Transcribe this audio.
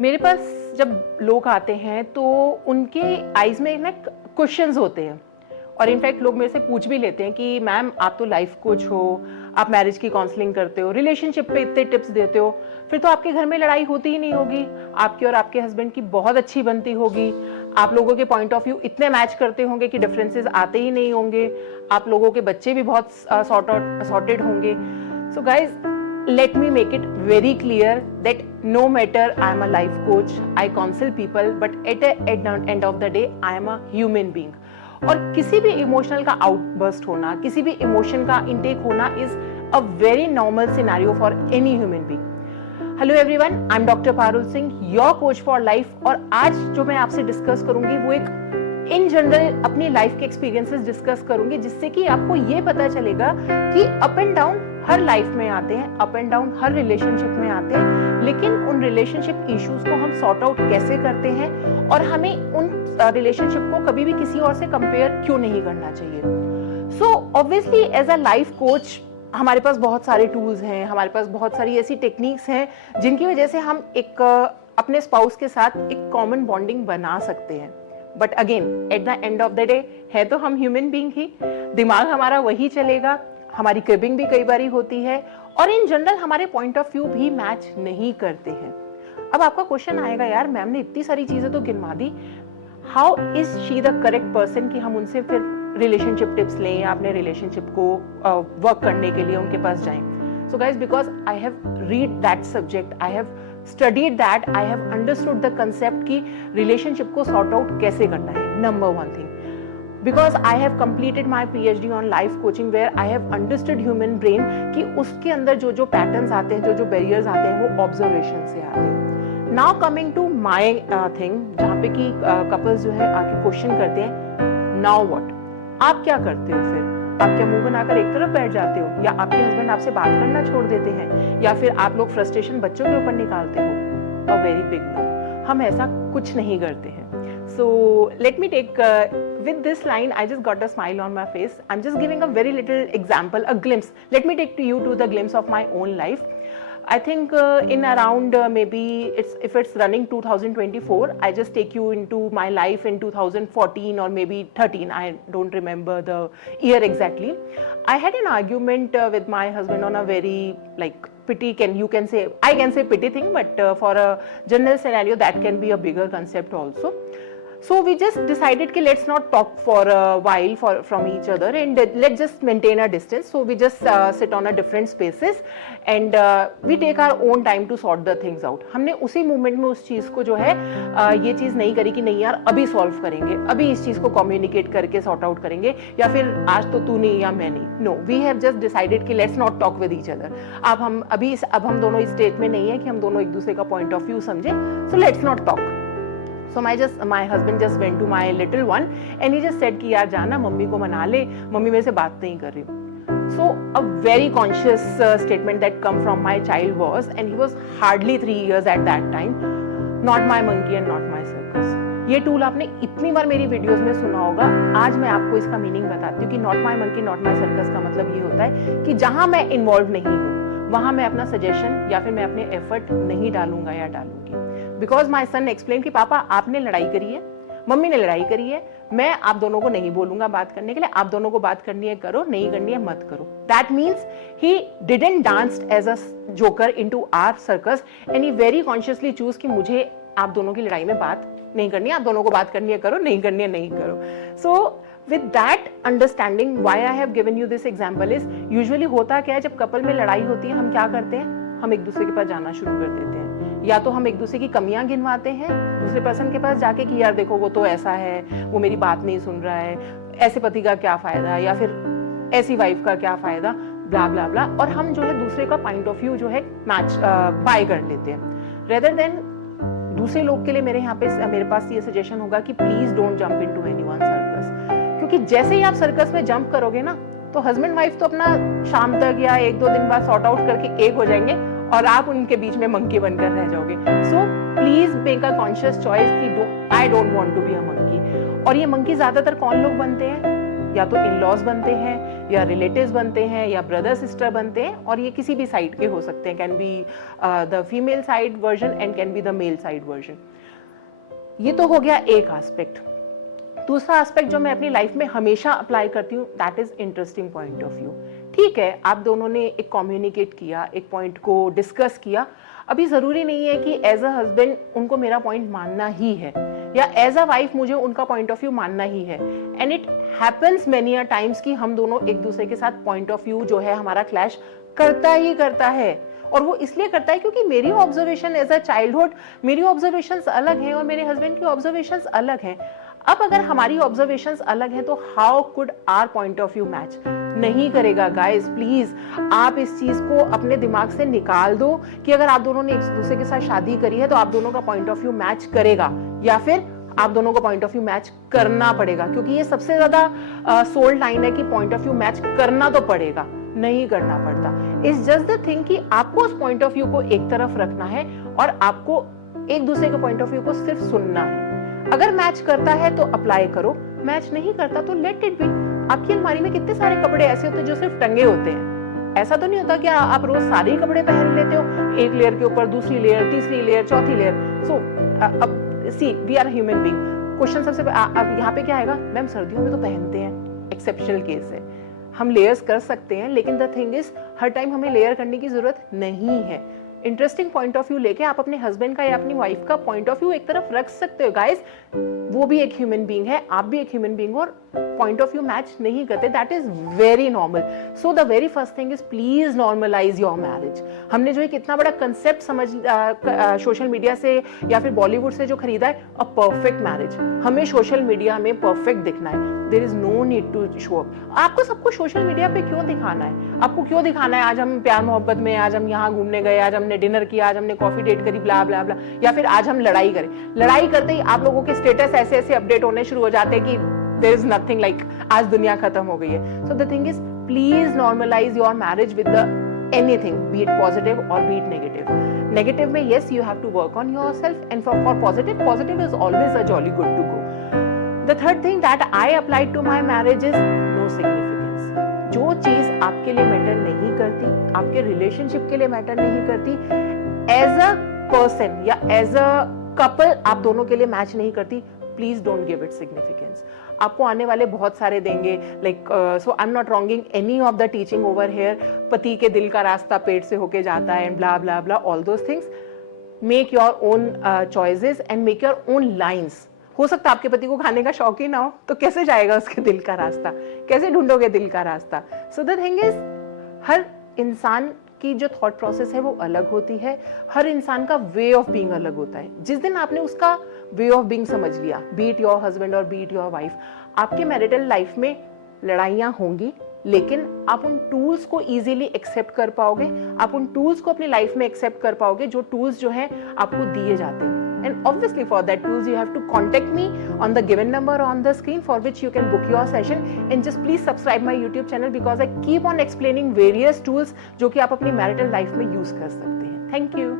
मेरे पास जब लोग आते हैं तो उनके आईज में ना क्वेश्चंस होते हैं और इनफैक्ट लोग मेरे से पूछ भी लेते हैं कि मैम आप तो लाइफ कोच हो, आप मैरिज की काउंसलिंग करते हो, रिलेशनशिप पे इतने टिप्स देते हो, फिर तो आपके घर में लड़ाई होती ही नहीं होगी, आपके और आपके हस्बैंड की बहुत अच्छी बनती होगी, आप लोगों के पॉइंट ऑफ व्यू इतने मैच करते होंगे कि डिफरेंसेस आते ही नहीं होंगे, आप लोगों के बच्चे भी बहुत सॉर्टेड होंगे. So guys, let me make it very clear that no matter I am a life coach, I counsel people, but at the end of the day I am a human being. और किसी भी emotional का outburst होना, किसी भी emotion का intake होना is a very normal scenario for any human being. Hello everyone, I am doctor Parul Singh, your coach for life. और आज जो मैं आपसे डिस्कस करूंगी वो एक इन जनरल अपनी लाइफ के एक्सपीरियंसेस डिस्कस करूंगी, जिससे कि आपको ये पता चलेगा कि up and down her life में आते हैं, up and down her relationship में आते हैं, लेकिन उन रिलेशनशिप इश्यूज को हम सॉर्ट आउट कैसे करते हैं और हमें उन रिलेशनशिप को कभी भी किसी और से कंपेयर क्यों नहीं करना चाहिए. So obviously as a life coach हमारे पास बहुत सारे टूल्स हैं, हमारे पास बहुत सारी ऐसी टेक्निक्स हैं जिनकी वजह से हम एक अपने स्पाउस के साथ एक कॉमन बॉन्डिंग बना सकते हैं. But again at the end of the day है तो हम ह्यूमन बीइंग ही, दिमाग हमारा वही चलेगा, हमारी क्रिबिंग भी कई बारी होती है और इन जनरल हमारे पॉइंट ऑफ व्यू भी मैच नहीं करते हैं. अब आपका क्वेश्चन आएगा, यार मैम ने इतनी सारी चीजें तो गिनवा दी, how is she the correct person कि हम उनसे फिर रिलेशनशिप टिप्स लें या अपने रिलेशनशिप को वर्क करने के लिए उनके पास जाएं. So guys, because I have read that subject, I have studied that, I have understood the concept कि relationship को sort out कैसे करना है. Number one thing, because I have completed my PhD on life coaching where I have understood human brain कि उसके अंदर जो जो patterns आते हैं, जो जो barriers आते हैं वो observation से आते हैं. Now coming to my thing, जहाँ पे कि couples जो है आके question करते हैं, now what? आप क्या करते हो फिर? आप क्या मुंह बनाकर एक तरफ बैठ जाते हो, या आपके हस्बैंड आपसे बात करना छोड़ देते हैं, या फिर आप लोग फ्रस्ट्रेशन बच्चों के ऊपर निकालते हो? अ वेरी बिग नो, हम ऐसा कुछ नहीं करते हैं. So let me take with this line, I just got a smile on my face. I'm just giving a very little example, a glimpse. Let me take you to the glimpse of my own life. I think in around maybe if it's running 2024, I just take you into my life in 2014 or maybe 13. I don't remember the year exactly. I had an argument with my husband on a very like I can say petty thing, but for a general scenario that can be a bigger concept also. So we just decided कि let's not talk for a while from each other and let's just maintain a distance. So we just sit on a different spaces and we take our own time to sort the things out. हमने उसी moment में उस चीज़ को जो है ये चीज़ नहीं करी कि नहीं यार अभी सॉल्व करेंगे, अभी इस चीज़ को कम्युनिकेट करके सॉर्ट आउट करेंगे, या फिर आज तो तू नहीं या मैं नहीं. No, we have just decided कि let's not talk with each other. अब हम दोनों इस स्टेट में नहीं है कि हम दोनों एक दूसरे का पॉइंट ऑफ व्यू समझे. So let's not talk. So my husband just went to my little one and he just said कि यार जाना मम्मी को मना ले, मम्मी मेरे से बात नहीं कर रही. So a very conscious statement that come from my child was, and he was hardly 3 years at that time, not my monkey and not my circus. ये टूल आपने इतनी बार मेरी वीडियोस में सुना होगा. आज मैं आपको इसका मीनिंग बताती हूँ कि not my monkey not my circus का मतलब ये होता है कि जहाँ मैं इन्वॉल्व नहीं हूँ वहाँ मैं अपना सजेशन या फिर मैं अपने एफर्ट नहीं डालूंगा या डालूंगी. बिकॉज माई सन एक्सप्लेन कि पापा आपने लड़ाई करी है, मम्मी ने लड़ाई करी है, मैं आप दोनों को नहीं बोलूंगा बात करने के लिए, आप दोनों को बात करनी है करो, नहीं करनी है मत करो. That means he didn't danced as a joker into our circus and he very consciously choose कि मुझे आप दोनों की लड़ाई में बात नहीं करनी है, आप दोनों को बात करनी है करो, नहीं करनी है नहीं करो. सो with that understanding, why I have given you this example is, usually होता क्या है जब कपल में लड़ाई होती है हम क्या करते हैं, हम एक दूसरे के पास जाना शुरू कर देते हैं, या तो हम एक दूसरे की कमियां गिनवाते हैं दूसरे पर्सन के पास जाके कि यार देखो वो तो ऐसा है, वो मेरी बात नहीं सुन रहा है, ऐसे पति का क्या फायदा, या फिर ऐसी वाइफ का क्या फायदा, ब्ला ब्ला ब्ला. और हम जो है दूसरे का पॉइंट ऑफ व्यू जो है मैच बाय कर लेते हैं. रेदर देन दूसरे लोग के लिए मेरे पास ये सजेशन होगा कि please don't jump into anyone circus. क्योंकि जैसे ही आप सर्कस में जंप करोगे ना तो हस्बैंड वाइफ तो अपना शाम तक या 1-2 दिन बाद सॉर्ट आउट करके एक हो जाएंगे और आप उनके बीच में मंकी बनकर रह जाओगे. So please make a conscious choice कि I don't want to be a monkey. और ये मंकी ज्यादातर कौन लोग बनते हैं? या तो इन लॉज बनते हैं, या रिलेटिव्स बनते हैं, या ब्रदर सिस्टर बनते हैं, और ये किसी भी साइड के हो सकते हैं, can be the female side version and can be the male side version. ये तो हो गया एक एस्पेक्ट। दूसरा एस्पेक्ट जो मैं अपनी लाइफ में हमेशा अप्लाई करती हूँ, that is interesting point of view. ठीक है, आप दोनों ने एक कम्युनिकेट किया, एक पॉइंट को डिस्कस किया, अभी जरूरी नहीं है कि एज अ हस्बैंड उनको मेरा पॉइंट मानना ही है, या एज अ वाइफ मुझे उनका पॉइंट ऑफ व्यू मानना ही है। And it happens many a times कि हम दोनों एक दूसरे के साथ पॉइंट ऑफ व्यू जो है हमारा क्लैश करता ही करता है। और वो इसलिए करता है क्योंकि मेरी ऑब्जर्वेशन एज अ चाइल्डहुड, मेरी ऑब्जर्वेशंस अलग हैं और मेरे हस्बैंड की ऑब्जर्वेशंस अलग हैं। अब अगर हमारी ऑब्जर्वेशंस अलग हैं तो how could our point of view match? नहीं करेगा गाइस। प्लीज आप इस चीज को अपने दिमाग से निकाल दो कि अगर आप दोनों ने एक दूसरे के साथ शादी करी है तो आप दोनों का पॉइंट ऑफ व्यू मैच करेगा, या फिर आप दोनों को पॉइंट ऑफ व्यू मैच करना पड़ेगा, क्योंकि ये सबसे ज्यादा सोल्ड लाइन है कि पॉइंट ऑफ व्यू मैच करना तो पड़ेगा, नहीं करना पड़ता। इट्स जस्ट द थिंग कि आपको उस पॉइंट ऑफ व्यू को एक तरफ रखना है और आपको एक दूसरे के पॉइंट ऑफ व्यू को सिर्फ सुनना है। अगर मैच करता है तो अप्लाई करो, मैच नहीं करता तो लेट इट बी। आपकी अलमारी में कितने सारे कपड़े ऐसे होते हैं जो सिर्फ टंगे होते हैं। ऐसा तो नहीं होता कि आप रोज सारे कपड़े पहन लेते हो, एक लेयर के ऊपर दूसरी लेयर, तीसरी लेयर, चौथी लेयर। सो अब see we are human being. Question सबसे अब यहाँ पे क्या आएगा, मैम सर्दियों में तो पहनते हैं, एक्सेप्शनल केस है, हम लेयर्स कर सकते हैं, लेकिन the thing is her time हमें लेयर करने की जरूरत नहीं है। इंटरेस्टिंग पॉइंट ऑफ व्यू लेके आप अपने हस्बैंड का या अपनी वाइफ का पॉइंट ऑफ व्यू एक तरफ रख सकते हो गाइस। वो भी एक ह्यूमन बीइंग है, आप भी एक ह्यूमन बीइंग हो, और पॉइंट ऑफ व्यू मैच नहीं करते, that is very normal. So the very first thing is please normalize your marriage. हमने जो एक इतना बड़ा कंसेप्ट समझ सोशल मीडिया से या फिर बॉलीवुड से जो खरीदा है, अ परफेक्ट मैरिज, हमें सोशल मीडिया में परफेक्ट दिखना है। There is no need to show up. आपको सबको सोशल मीडिया पे क्यों दिखाना है? आपको क्यों दिखाना है आज हम प्यार मोहब्बत में, आज हम यहाँ घूमने गए, आज हमने डिनर किया, आज हमने कॉफी डेट करी, ब्ला ब्ला ब्ला, या फिर आज हम लड़ाई करें। लड़ाई करते ही आप लोगों के स्टेटस ऐसे ऐसे अपडेट होने शुरू हो जाते हैं कि देयर इज नथिंग लाइक आज दुनिया खत्म हो गई है। So the thing is please normalize your marriage with the anything, be it positive or be it negative. Negative में yes you have to work on yourself, and for positive is always a jolly good to go. The third thing that I applied to my marriage is no significance. जो चीज आपके लिए matter नहीं करती, आपके relationship के लिए matter नहीं करती, एज अ पर्सन या एज अ कपल आप दोनों के लिए मैच नहीं करती, please don't give it significance. आपको आने वाले बहुत सारे देंगे, like so I am not wronging any of the teaching over here. पति के दिल का रास्ता पेट से होके जाता है, and blah blah blah, all those things. Make your own choices and make your own lines. हो सकता है आपके पति को खाने का शौक ही ना हो, तो कैसे जाएगा उसके दिल का रास्ता, कैसे ढूंढोगे दिल का रास्ता? सो द थिंग इज हर इंसान की जो थॉट प्रोसेस है वो अलग होती है, हर इंसान का वे ऑफ बीइंग अलग होता है। जिस दिन आपने उसका वे ऑफ बीइंग समझ लिया, बी इट योर हस्बैंड और बी इट योर वाइफ, आपके मैरिटल लाइफ में लड़ाइयाँ होंगी, लेकिन आप उन टूल्स को इजीली एक्सेप्ट कर पाओगे, आप उन टूल्स को अपनी लाइफ में एक्सेप्ट कर पाओगे जो टूल्स जो हैं आपको दिए जाते हैं। And obviously for that tools you have to contact me on the given number on the screen, for which you can book your session, and just please subscribe my YouTube channel because I keep on explaining various tools जो कि आप अपनी marital life में use कर सकते हैं। Thank you.